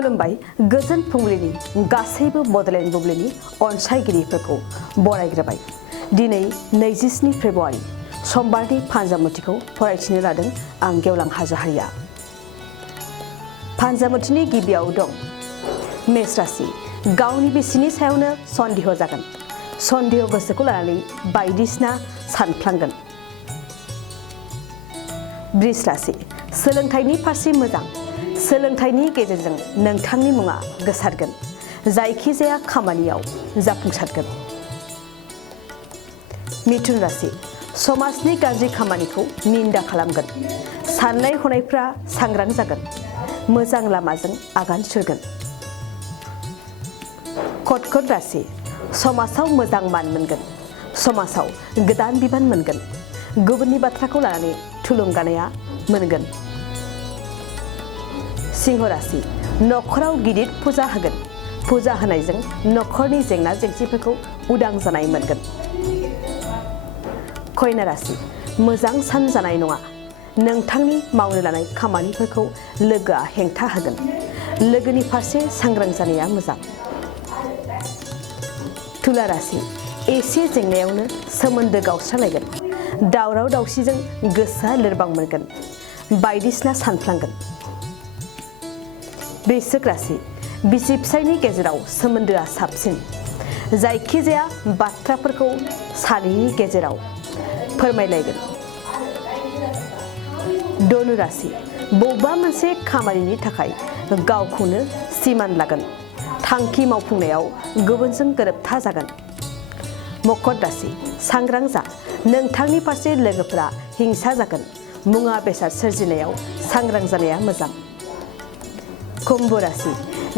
खुलुमबाय गोजोन फुंबिलिनि गासैबो बडलेण्ड बुब्लिनि अनसायगिरिफोरखौ बरायग्रोबाय। दिनै 27 फेब्रुवारि समबारनि फान्जामुथिखौ फरायथिनो लादों आं गेवलां हाजोहारिया। फान्जामुथिनि गिबियाव दं मेष राशि। गावनि बिसिनि सायावनो सन्देह जागोन। सन्देह गोसोखौ लानानै बायदिसिना सानफ्लांगोन। वृष राशि। सोलोंथाइनि फारसे मोजां। सोलोंथाइनि गेजेरजों नोंथांनि मुङा गोसारगोन। जायखिजाया खामानियाव जाफुंसारगोन। मिथुन राशि। समाजनि गाज्रि खामानिखौ निन्दा खालामगोन। साननाय हनायफ्रा सांग्रां जागोन। मोजां लामाजों आगान सुरगोन। कर्कट राशि। समाजाव मोजां मान मोनगोन। समाजाव गोदान बिबान मोनगोन। गुबुननि बाथ्राखौ लानानै थुलुंगानाया मोनगोन। सिंह राशि। नखराव गिदिर फुजा होगोन। फुजा होनायजों नखरनि जेंना जेंसिफोरखौ उदां जानाय मोनगोन। कन्या राशि। मोजां सान जानाय नङा। नोंथांनि मावनो लानाय खामानिफोरखौ लोगोआ हेंथा होगोन। लोगोनि फारसे सांग्रां जानाया मोजां। तुला राशि। एसे जेंनायावनो सोमोन्दो गावस्रालायगोन। दावराव दावसिजों गोसोआ लोरबां मोनगोन। बायदिसिना सानफ्लांगोन। वृश्चिक राशि। बिसि फिसायनि गेजेराव सोमोन्दोआ साबसिन। जायखिजाया बाथ्राफोरखौ सानैनि गेजेराव फोरमायलायगोन। धनु राशि। बबेबा मोनसे खामानिनि थाखाय गावखौनो सिमान लागोन। थांखि मावफुंनायाव गुबुनजों गोरोबथा जागोन। मकर राशि। सांग्रां जा। नोंथांनि फारसे लोगोफोरा हिंसा जागोन। मुवा बेसाद सोरजिनायाव सांग्रां जानाया मोजां। कुम्भ राशि।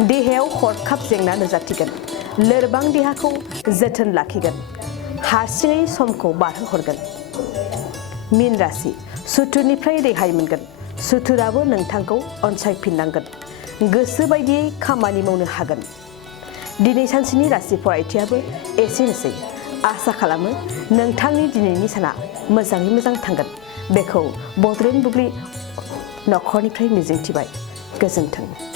देहायाव हरखाब जेंना नुजाथिगोन। लोरबां देहाखौ जोथोन लाखिगोन। हारसिङै समखौ बारहोहरगोन। मीन राशि। सुथुरनिफ्राय रेहाय मोनगोन। सुथुराबो नोंथांखौ अनसायफिननांगोन। गोसो बायदियै खामानि मावनो हागोन। दिनै सानसेनि राशि फरायथियाबो एसेनोसै। आसा खालामो नोंथांनि दिनैनि साना मोजाङै मोजां थांगोन। बेखौ बडलेण्ड बुब्लि नखरनिफ्राय मिजिंथिबाय। गोजोन्थों।